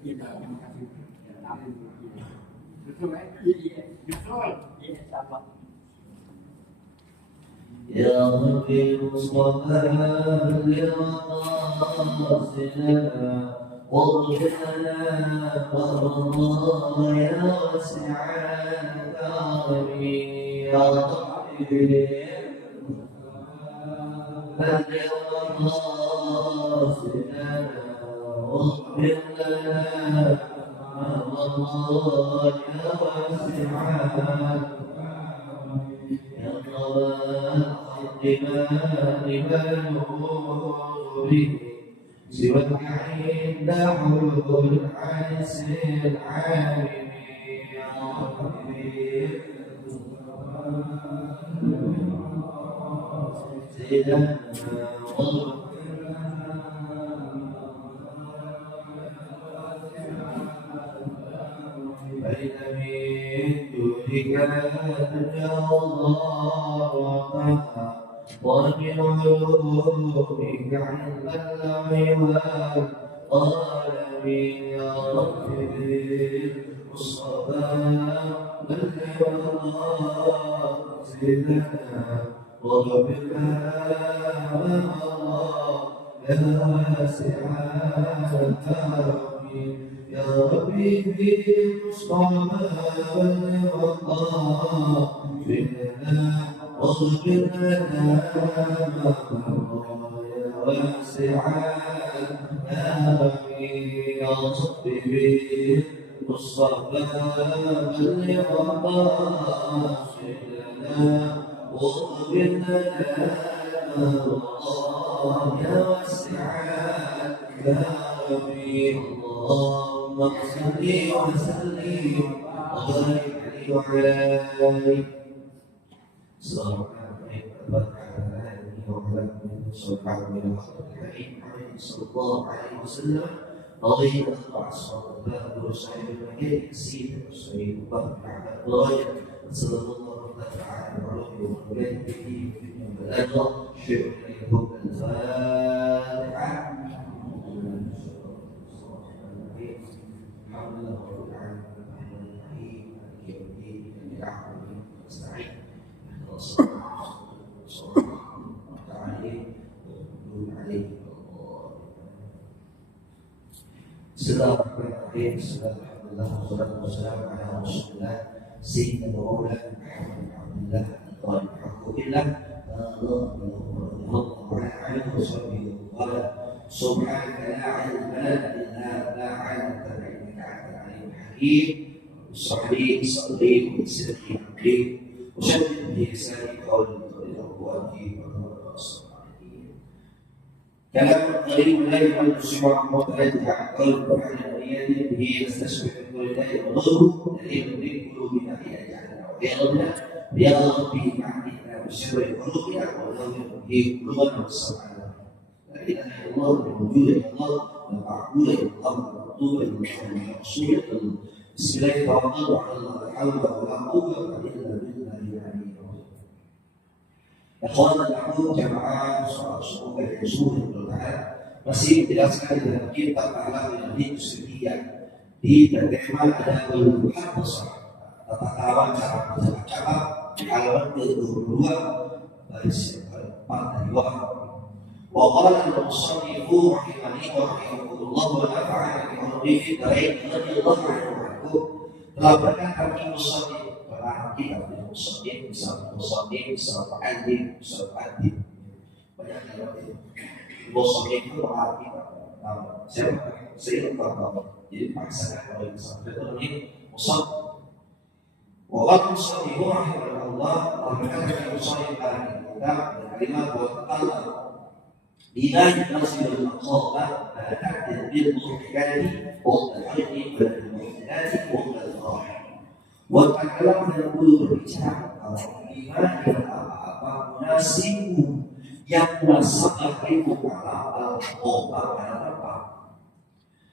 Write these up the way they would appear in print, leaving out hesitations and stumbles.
Iya, terima kasih. Betul, iya, betul. Iya, sama. يا ربي المصطفى بلغ مقاصدنا واغفر لنا وارضى يا واسع الكرم يا ربي بلغ مقاصدنا واغفر لنا وارضى يا واسع يا لما نور سواك عند حلول العرس العالم يا ربي زدنا بين من دونك أرجى الله ومن علومك علم العوام قال يا ربي المصطفى بلغ مقاصدنا واغفر لنا يا واسع الكرم يا ربي بالمصطفى والمقام واغفر لنا ما مضى يا واسع الكرم يا ربي بالمصطفى والمقام واغفر لنا ما مضى يا واسع الكرم اللهم صل وسلم وبارك عليه وعلى آله صلى الله عليه وسلم رضي الله عنه وصحبه المجاهد سيد المرسلين وبارك على الغاية صلى الله تعالى عليه وسلم في الأجر شيء يكون الفاتحة Bismillahirrahmanirrahim. Alhamdulillah wassalamu ala Rasulillah sayyidina wa maulana Muhammad Abdullah Alhamdulillah subhanaka la ilma lana illa ma 'allamtana innaka antal alimul hakim. Sahli salli wa sallim amri wa sallim bi ihsani qawli wa aqwati wa كلام قريب لا يمكن الشرع مختلف عن قلب وحد النية به نستشفع من كل ذلك وضره الذي من قلوبنا إلى جهنم ويغضبنا بيغضب به معنا وشر قلوبنا ويغضب به قلوبنا والسمع لا إله إلا الله الموجود إلا الله المعبود إلا الله المطلوب إلا الله المقصود إلا الله بسم الله توكلت على الله لا حول ولا قوة إلا بالله العلي العظيم. Ikhwan al-Akhwat jamaah sholat dari Rasul masih tidak sekali dalam kitab Alam yang Sunniyah di bagaimana ada beberapa besar tata cara cara bercakap di halaman ke-22 baris yang ke-4 dari wa qala al-musannifu rahimahullah wa nafa'ana bi umrihi dari radhiyallahu anhu telah berkata musannif kitab musannif bisa adil banyak yang musannif itu berarti saya lupa jadi paksakan kalau misalnya ini musannif wa musannif rahimahullah berkata musannif pada kalimat buat Allah Ilahi nasibul maqalah ta'adil bil muhkati wa al-haqi bil muhkati wa al-farah Watakilah dahulu berbicara gimana apa munasibu yang munasabah itu kalau obat dan apa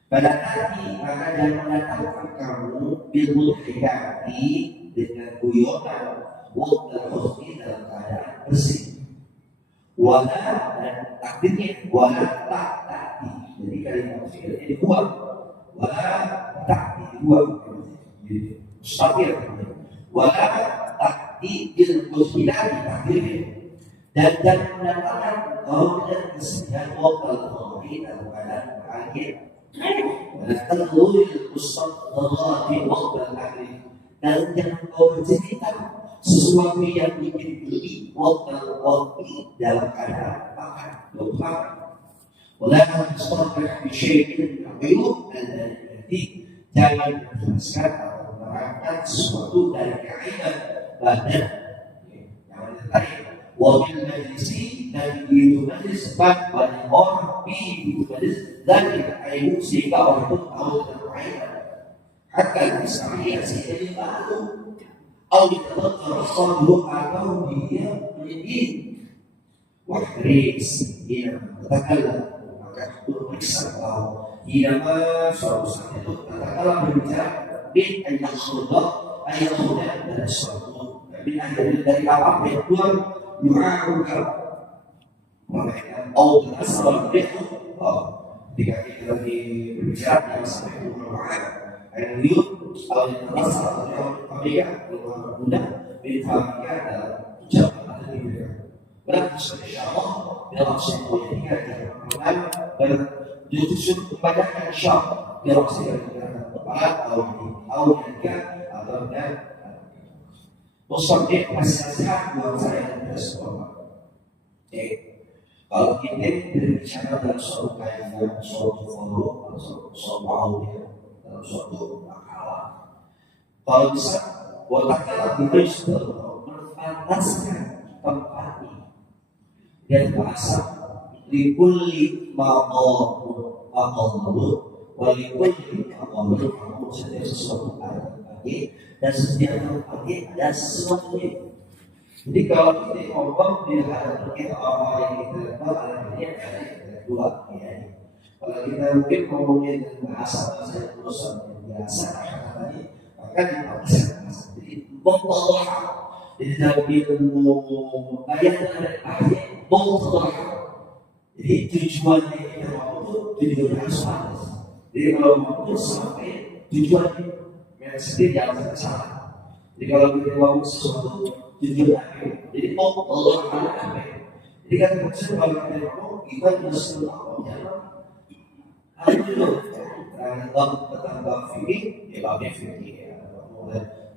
pada hati akan yang mendatangkan kamu bilmul hikati dengan guyonan waktu khusni dalam keadaan bersih wala dan takdirnya wala tak tadi jadi kalimat ini kuat wala ta'ti dua mustaqil wala ta'ti bil musbilati ta'til dan jangan mengatakan kalau tidak kesedihan wakil khawin dan keadaan berakhir dan teluril mustaqilati wakil akhir dan jangan kau bercerita sesuatu yang bikin beli wakil dalam keadaan makan lupa wala mustaqil bisyai'in ya'wilu al-dati jangan menjelaskan atau menerangkan sesuatu dari kaidah badan yang terkait wabil majlisi dan di majlis sebab banyak orang di majlis dan ilmu sehingga orang itu tahu tentang kaidah akan disahihasi dari baru atau ditadakar sadru atau dia menjadi wahris ia berkata maka periksa tahu Hidama suatu saat itu katakanlah berbicara bin ayat surga ayat surga dari suatu bin ayat dari awal yang keluar yu'aruka mereka au berasal itu ketika kita lagi berbicara yang sampai keluar ayat itu au berasal dari Amerika keluar muda bin Amerika dalam ucapan ada di berarti insyaallah dalam sebuah yang justru kepada syarah yang harus tepat atau dan musabih masyarakat buat saya dan semua. Kalau kita berbicara dalam suatu kaidah, suatu follow, suatu audio, dalam suatu makalah, kalau bisa otaknya kita sudah menfantaskan tempat ini dan bahasa likulli maqam walikulli maqam setiap sesuatu ada bagi dan setiap bagi ada sesuatunya. Jadi kalau kita ngomong di hadapan kita orang yang kita kenal ada dua ya. Kalau kita mungkin ngomongnya dengan bahasa yang biasa tadi maka dipakai jadi mutlaq. Jadi dalam ilmu ayat dan ayat mutlaq. Jadi tujuannya kita mau tujuan harus panas. Jadi kalau mau sampai tujuannya mesti jangan salah. Jadi kalau kita mau sesuatu tujuan akhir. Jadi Allah akhir. Jadi kan maksud kalau kita mau kita mesti ada dulu. Tentang fikih, ya babnya fikih.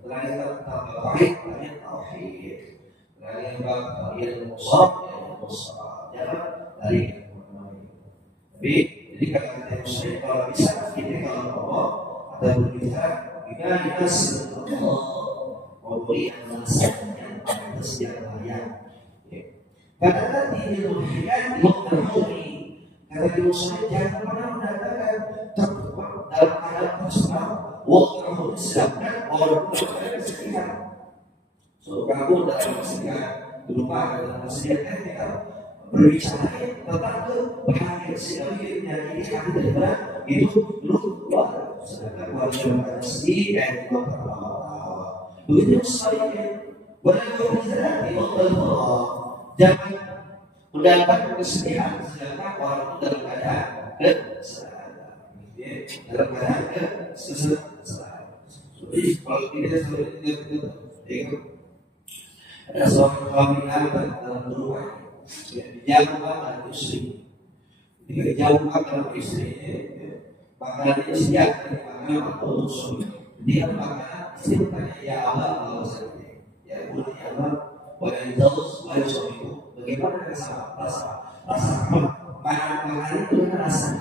Tentang tauhid, tauhid. Tentang ilmu musab, musab. Dari tapi jadi kata kita muslim kalau bisa kita kalau ngomong atau berbicara kita memberi nasihatnya pada setiap layan. Karena tadi ilmu hikayat mengetahui kata muslim jangan pernah mengatakan terkuat dalam keadaan personal waktu sedangkan orang sekitar. So kamu dalam sekitar berupa dalam sekitar kita berbicara tentang kebahagiaan sendiri yang ini aku dengar itu luar sedangkan wajib sendiri dan Allah begitu sekali walaupun berbicara di Allah jangan mendapat kesedihan sedangkan orang itu dalam keadaan dalam keadaan kesedihan. Jadi kalau kita seperti itu ada seorang suami dalam rumah jauh banget istri. Jika jauh banget istri, maka dia siap dengan untuk suami. Dia maka istri bertanya, ya Allah, kalau saya ya Allah, ya Allah, wahai Zaus, wahai suamiku, bagaimana rasa makanan itu rasa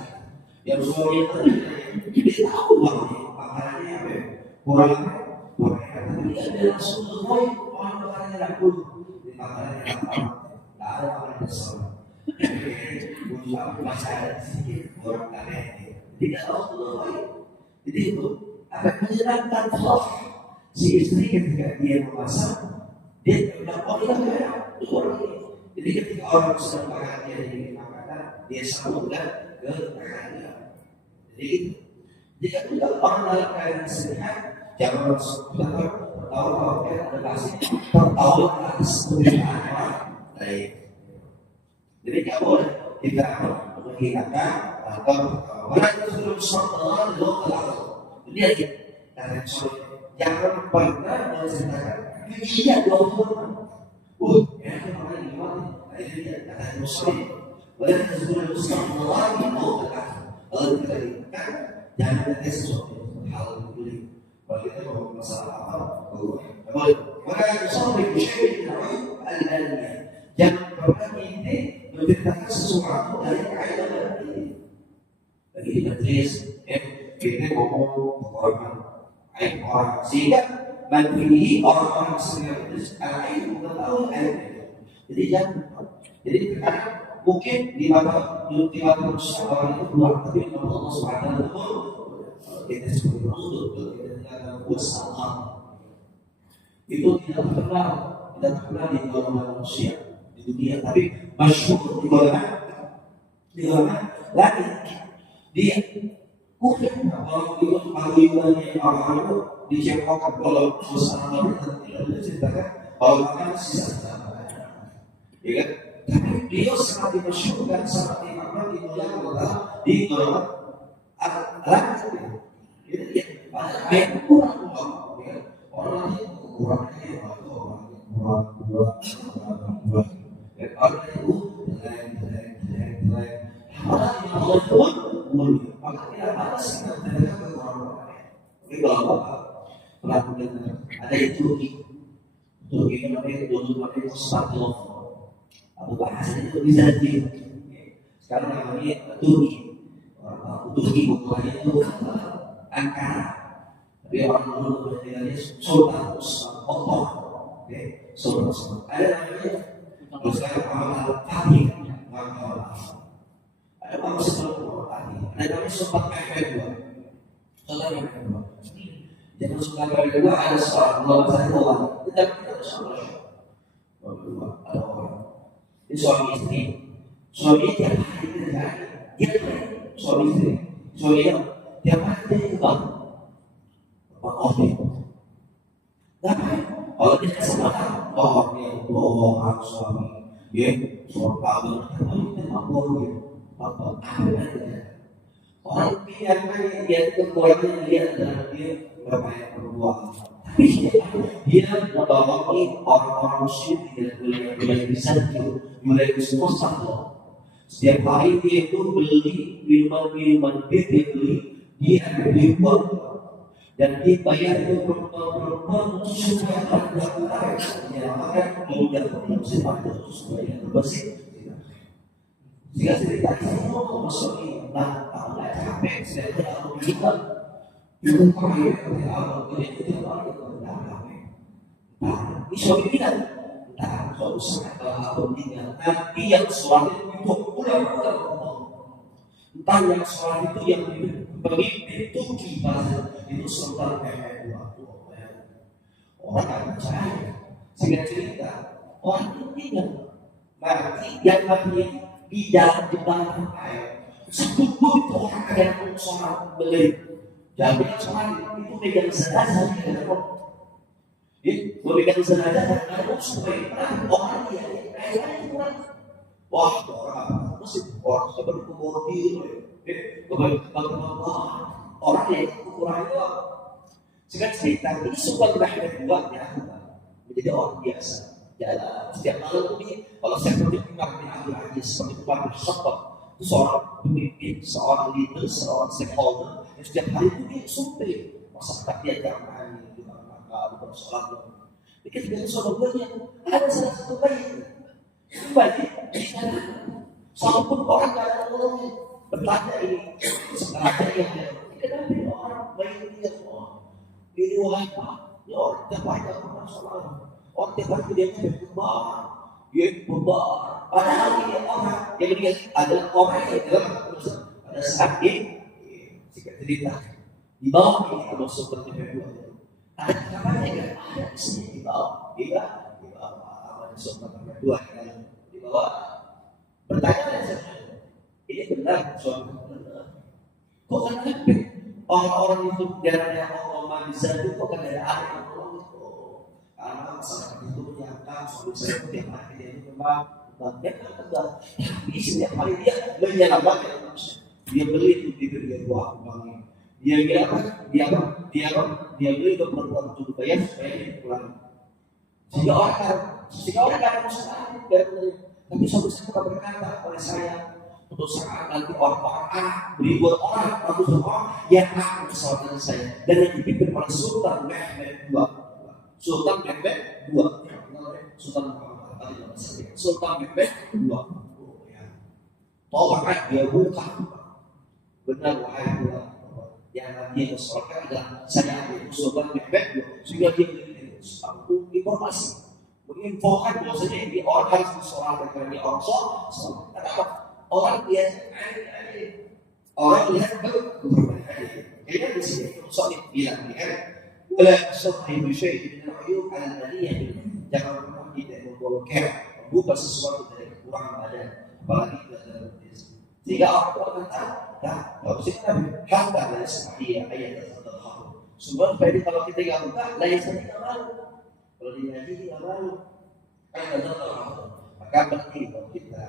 yang suami itu dia tahu banget makanannya apa kurang tapi dia langsung ngomong orang makanannya aku di makanannya apa ada orang bersama. Masalah sedikit orang lain tidak Allah. Jadi itu akan menyenangkan Allah. Si istri ketika dia memasak, dia tidak boleh orang ini. Jadi ketika orang sedang bahagia dengan makanan, dia sambungkan ke bahagia. Jadi jika tidak orang dalam keadaan sehat, jangan tertawa ada pasti tertawa atas penderitaan. Baik. Jadi tidak boleh kita menghinakan ولا تدخلوا الشرط الغالب الوقت العرض lihat ya karena jangan pernah menceritakan kegiatan dua orang ya orang yang gimana akhirnya kata Muslim wala tadkhulul muslim lagi mau kalau kita jangan ada sesuatu hal boleh kalau kita mau masalah apa boleh wala tusawwir syai'in al-aliyah jangan pernah kita menceritakan sesuatu dari kaitan ini lagi di majelis kita ngomong orang aib orang sehingga mandiri orang-orang sendiri aib bukan tahu aib jadi jangan jadi terkadang mungkin di mata manusia orang itu keluar tapi Allah Subhanahu wa taala kita sebagai makhluk kita tidak wassalam itu tidak terkenal di dalam manusia di dunia tapi masyhur di mana lagi dia mungkin kalau itu panggilannya orang itu dicengkokkan kalau bersama tidak diceritakan kalau makan sisa ya kan tapi dia sangat dimasyhurkan sangat dimaknai di dalam alat ya banyak kurang orang itu kurangnya orang itu orang yang Allah pun mulia maka tidak pantas kita menanyakan ke orang-orang tapi kalau pelaku dengar ada di Turki namanya dulu namanya Konstantinov atau bahasanya itu Bizantin sekarang namanya Turki bukannya itu Ankara tapi orang dulu namanya Sultan Ottoman Sultan ada namanya terus sekarang Al-Fatih ada nama sebelum ada nama Sultan Mehmed II. Jadi Sultan Mehmed II ada seorang orang tidak seorang ada orang. Ini suami istri tiap hari kerja suami istri tiap hari dia juga ngapain? Kalau dia kesempatan bohong suami suami kabel kita bohong orang pilihan dia itu kekuatannya dia adalah dia bermain perempuan tapi dia membawahi orang-orang muslim tidak boleh bisa mulai kesusahan setiap hari dia itu beli minuman bir dia beli dia beli uang dan dia bayar itu perempuan untuk supaya berlaku yang akan menjadi muslim itu supaya bersih jika cerita semua masuk nah aku nggak capek saya tidak kita itu kaya Allah itu Allah nah suami kita entah suatu saat atau tidak tapi yang suami itu ulang entah yang suami itu yang begitu kita itu Sultan Mehmed II orang yang percaya sehingga cerita orang itu tidak mati yang mati di dalam jembatan air sebelum itu orang ada yang sholat beli jadi sholat itu megang jenazah memegang jenazah dan ada supaya orang dia airnya kurang wah orang masih orang seperti kubur orang yang kurang itu sehingga cerita ini Sultan Mehmed II menjadi orang biasa jalan setiap malam ini kalau saya berjumpa dengan Abdul Aziz seperti Umar bin Khattab itu seorang pemimpin, seorang leader, seorang stakeholder yang setiap hari itu dia sumpah masyarakat dia jangan di mana bersolat. Jadi ketika sholatnya ada salah satu bayi di sana, walaupun orang tidak ada orangnya bertanya ini sebenarnya kenapa orang bayi dia ini wahai Pak, ya orang tidak banyak orang sholat. Orang tiap dia berubah, dia berubah. Padahal dia orang yang dia adalah orang yang dalam pada saat ini jika cerita di bawah ini ada seperti berdua. Ada kabarnya kan? Ada di sini di bawah, di bawah seperti berdua di bawah. Bertanya saja, ini benar suami benar. Kok kenapa orang-orang itu darahnya orang bisa itu kok kan ada air? Karena masalah itu menyangka suami saya setiap hari dia itu memang banyak tegar. Tapi setiap hari dia menyelamatkan manusia. Dia beli untuk bibir dia buah wangi. Dia bilang apa? Dia beli untuk perempuan untuk bayar supaya dia pulang. Sehingga orang tidak akan masalah dari tapi suatu saat mereka berkata oleh saya, untuk saat nanti orang-orang beri buat orang, ratus orang yang akan kesalahan saya dan yang dipimpin oleh Sultan Mehmed II. Sultan Mehmed II. Sultan Muhammad Sultan Mehmed II. Tolak dia buka. Benar wahai Allah. Yang nanti disoalkan adalah saya Sultan Mehmed II. Sehingga dia aku informasi menginfokan bahwasanya ini orang harus disoalkan karena ini orang soal. Kenapa? Orang lihat kayaknya di sini soal bilang ni kan, wala tasawwur syai' min al-uyub al-maliyah. Jangan pernah kita membawa membuka sesuatu dari kekurangan badan, apalagi dalam diri. Jika orang tahu, kalau kita hamba dari seperti ayat tersebut. Semua baik kalau kita yang buka, lain saja tidak malu. Kalau dihaji tidak malu, kan ada malu. Maka penting kalau kita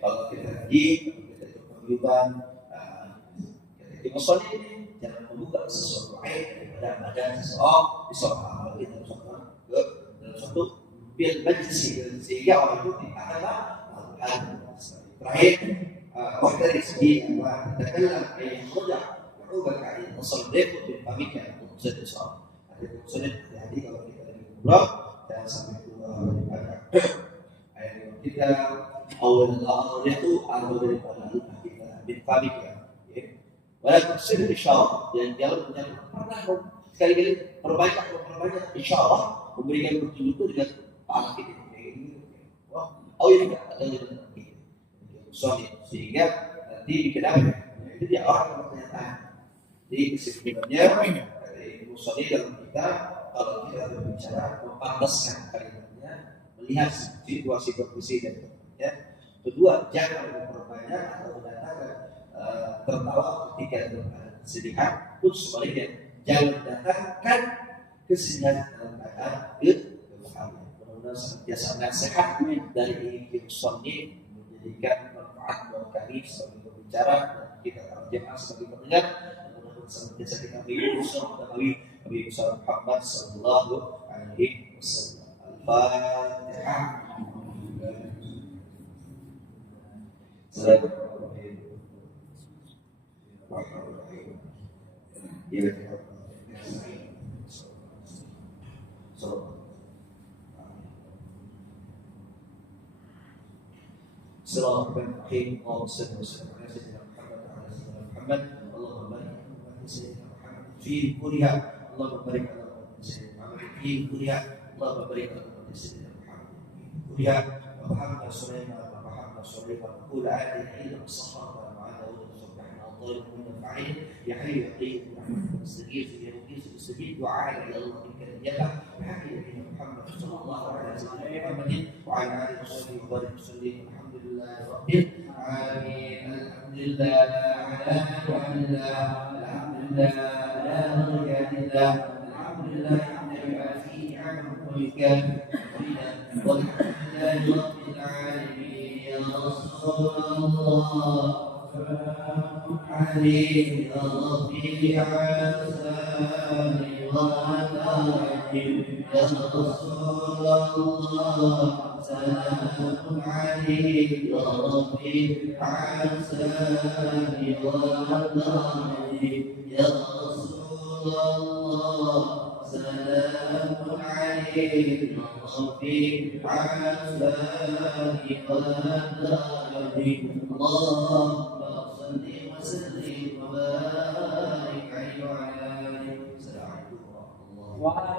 kalau kita haji, kita ikut paguyuban, kita musola ini jangan membuka sesuatu aib daripada badan seseorang, disoal kita dalam suatu bil majlis sehingga orang itu dikatakan terakhir waktu dari segi terkenal yang mudah berubah kali musallim bin pamikan untuk sesuatu. Ada musallim jadi kalau kita lagi umrah jangan sampai keluar daripada ayat kita awalnya itu awal daripada kita bin pamikan. Walaupun sering isyarat yang jauh pernah sekali-kali perbanyak isyarat memberikan petunjuk dengan pahala kita ini. Wah, ini ada yang sehingga nanti bikin apa? Itu dia orang pernyataan. Jadi kesimpulannya dari musolli dalam kita kalau kita berbicara memantaskan kalimatnya, melihat situasi kondisi dan tempatnya. Kedua, jangan memperbanyak atau mendatangkan tertawa ketika kesedihan. Pun sebaliknya, jangan datangkan kesedihan dalam keadaan berbahagia. Mudah-mudahan senantiasa nasihat dari musolli menjadikan manfaat buat kami sebagai pembicara dan kita jemaah sebagai pendengar. Mudah-mudahan senantiasa kita beri usaha Nabi Muhammad sallallahu alaihi wasallam. Al-Fatihah. Bismillahirrahmanirrahim. Allahumma salli wa sallim ala sayyidina Muhammad Allahumma barik ala sayyidina Muhammad fi kuliha. Allahumma barik ala sayyidina Muhammad fi kuliha. Allahumma barik ala sayyidina Muhammad fi kuliha. Wa bahamna Sulaiman wa bahamna Sulaiman qul a'adina illa as-sahaba ma'ana wa subhana Allah min fa'il ya hayy ya qayyum rahmatul mustajib ya muqis mustajib du'a ila Allah in kana yaba haqqi Muhammad sallallahu alaihi wasallam wa ala alihi wa sahbihi wa barik sallim. Alhamdulillah, alhamdulillah, alhamdulillah, alhamdulillah, alhamdulillah, سلام عليك يا ربي عساني وعطاني يا رسول الله سلام عليك يا ربي عساني وعطاني اللهم صل وسلم وبارك عليه وعلى اله وصحبه وسلم.